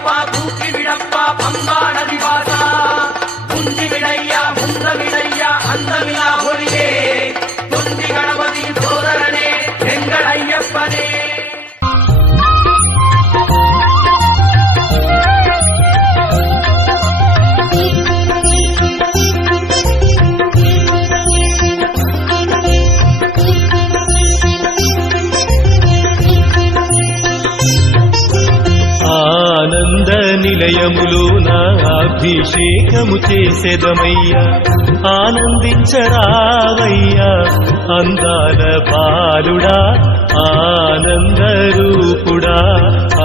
வீடப்பா தூக்கி விடப்பா பம்பா நதிவாசா నిలయములోన అభిషేకము చేసేదమయ్యా. ఆనందించరావయ్యా. అందాల బాలుడా ఆనందరూపుడా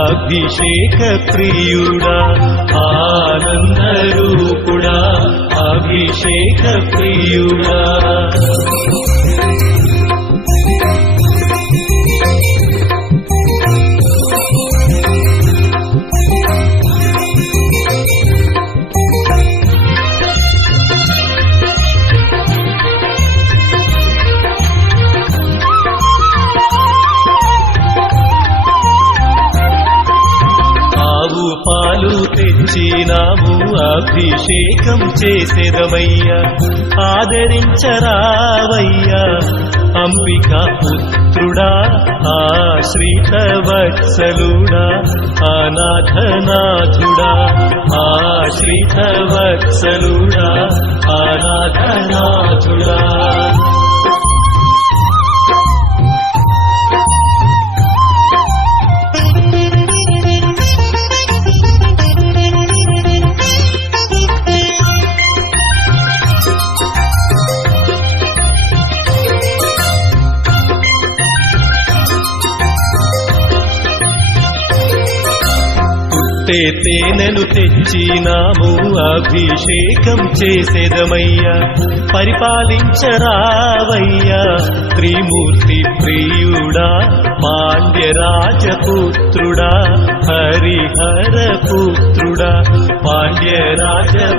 అభిషేక ప్రియుడా ఆనందరూపుడా అభిషేక ప్రియుడా. అభిషేకం చేసేదమయ్యా. ఆదరించరావయ్యా. అంబిక పుత్రుడా ఆశ్రిత వత్సలుడా అనాథనాథుడా ఆశ్రిత వత్సలుడా అనాథనాథుడా. తేనెను తెచ్చినాము అభిషేకం చేసేదమయ్యా. పరిపాలించరావయ్యా. త్రిమూర్తి ప్రియుడా పాండ్యరాజపుత్రుడా హరిహర పుత్రుడా పాండ్యరాజపుత్రుడా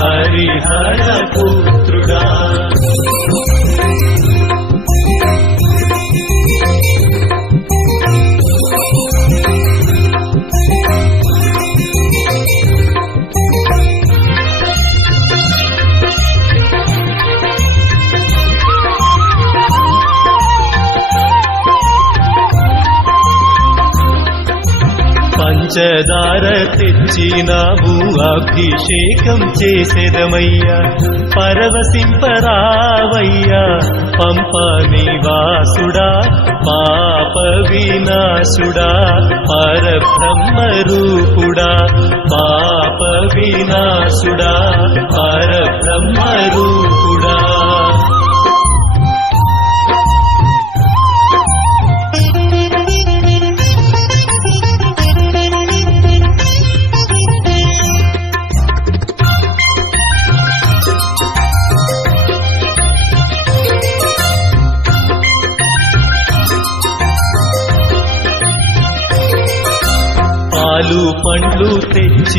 హరిహర పుత్రుడా పంచదార తెచ్చినాము అభిషేకం చేసేదమయ్యా. పరవశింపరావయ్యా పంప నివాసుడా పాప వినాశుడా పరబ్రహ్మ రూపుడా పాప వినాశుడా పరబ్రహ్మ రూపుడా.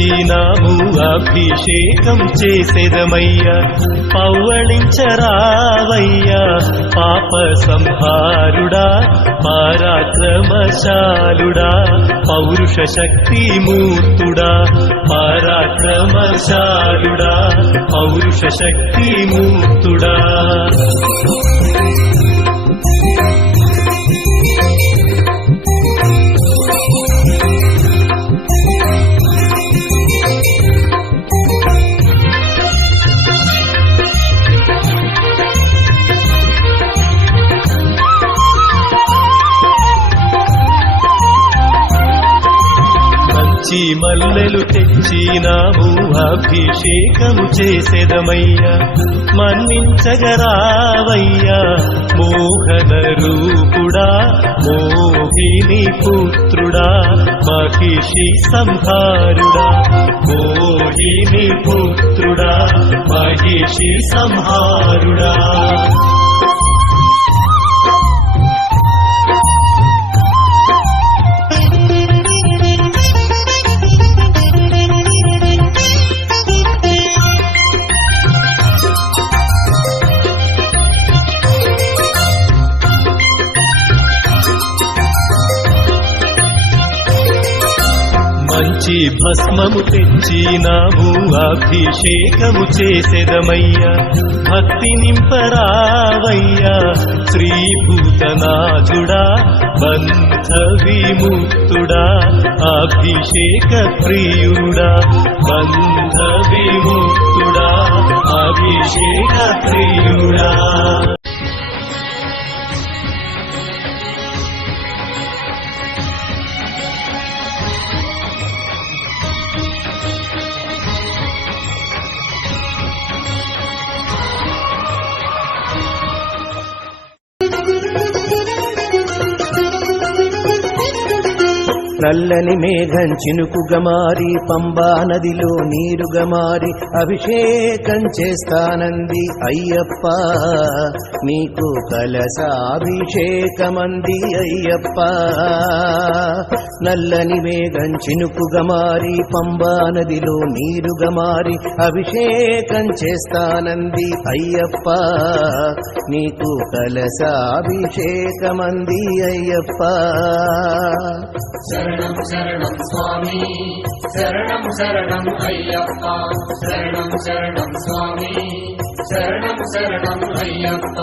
తెచ్చినాము అభిషేకం చేసేదమయ్యా. పవ్వళించరావయ్యా పాప సంహారుడా పరాక్రమశాలుడా పౌరుష శక్తి మూర్తుడా పరాక్రమశాలుడా పౌరుష శక్తి మూర్తుడా మల్లెలు తెచ్చినావు అభిషేకము చేసేదమయ్యా. మన్నించగరావయ్యా మోహన రూపుడా మోహిని పుత్రుడా మహిషి సంహారుడా మోహిని పుత్రుడా మహిషి సంహారుడా. మంచి భస్మము తెచ్చి తెచ్చినాము అభిషేకము చేసేదమయ్యా. భక్తి నింపరావయ్యా శ్రీభూతనాథుడా బంధ విముక్తుడా అభిషేక ప్రియుడా బంధ విముక్తుడా అభిషేక ప్రియుడా. నల్లని మేఘం చినుకుగా మారి పంబా నదిలో నీరుగా మారి అభిషేకం చేస్తానంది అయ్యప్ప. నీకు కలసాభిషేకమంది అయ్యప్ప. నల్లని మేఘం చినుకుగా మారి పంబా నదిలో నీరుగా మారి అభిషేకం చేస్తానంది అయ్యప్ప. నీకు కలసాభిషేకమంది అయ్యప్ప. శరణం శరణం స్వామి శరణం శరణం అయ్యప్ప శరణం శరణం స్వామి శరణం శరణం అయ్యప్ప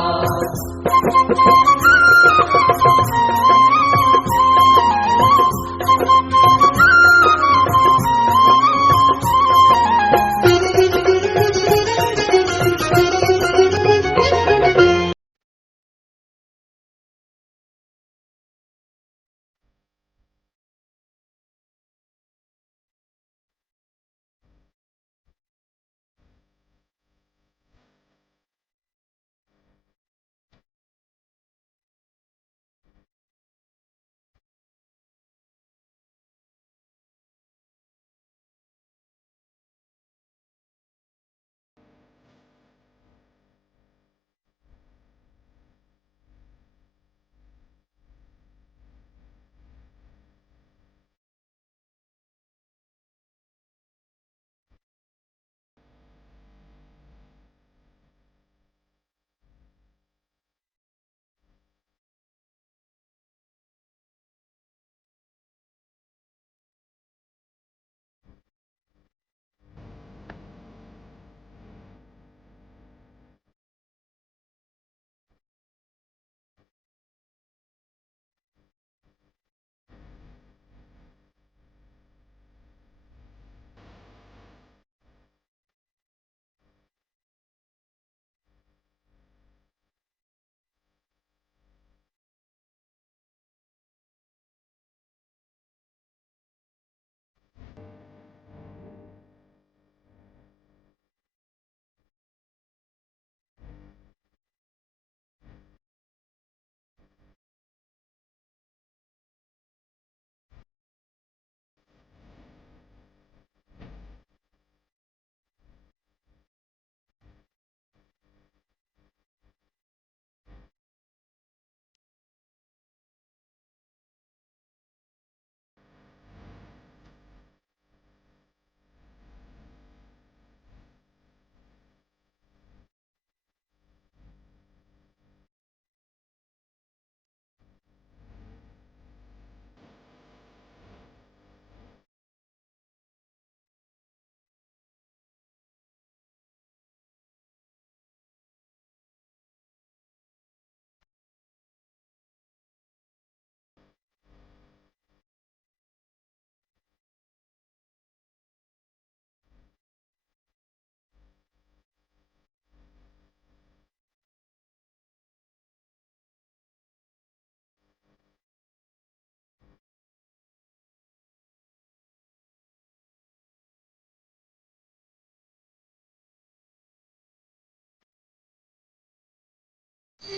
Thank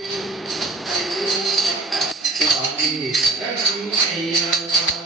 you.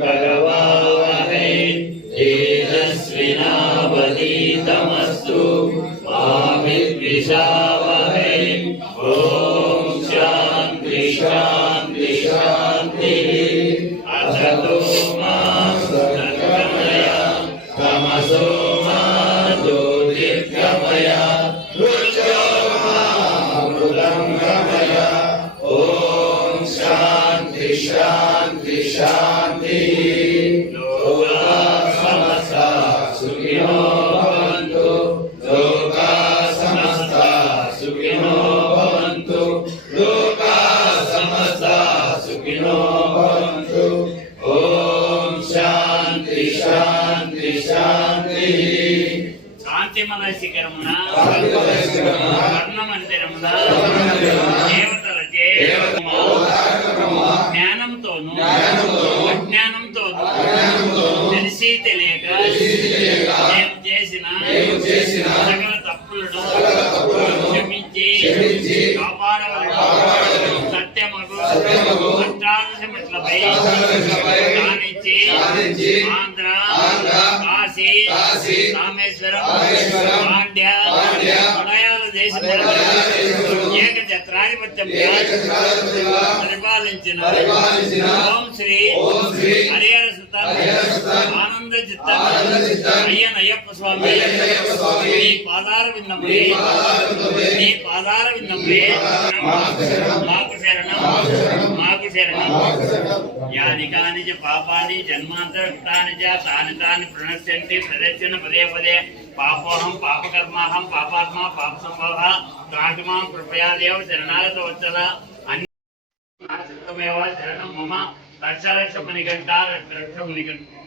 भगवो శాంతి శాంతి లోకా సమస్త సుఖినో భవంతు లోకా సమస్త సుఖినో భవంతు లోకా సమస్త సుఖినో భవంతు ఓం శాంతి వర్ణ మందిరమున తెలిసి తెలియక నేను చేసిన సకల తప్పులను క్షమించి కాపాడవలను. సత్యమగు అష్టాదశమట్లపై కానిచ్చి ఆంధ్ర కాశీ రామేశ్వరం ఏకఛత్రాధిపత్యం పరిపాలించిన ఓం శ్రీ హరిహర సుత ఆనంద చిత్త అయ్యన్ అయ్యప్ప స్వామి నీ పాదార విన్నప్పుడు నీ పాదార విన్నప్పుడు మాకు శరణం. మాకు प्रणश्यन्ति यानि कानि च प्रदर्शन पदे पदे पापोहम पापकर्मा पापात्मा, पापसम्भवः काटुमां कृपया देव शरणागतवत्सल अन्यमेव शरणं मम लक्षलक्षमनिघण्टा लक्षं निघण्टा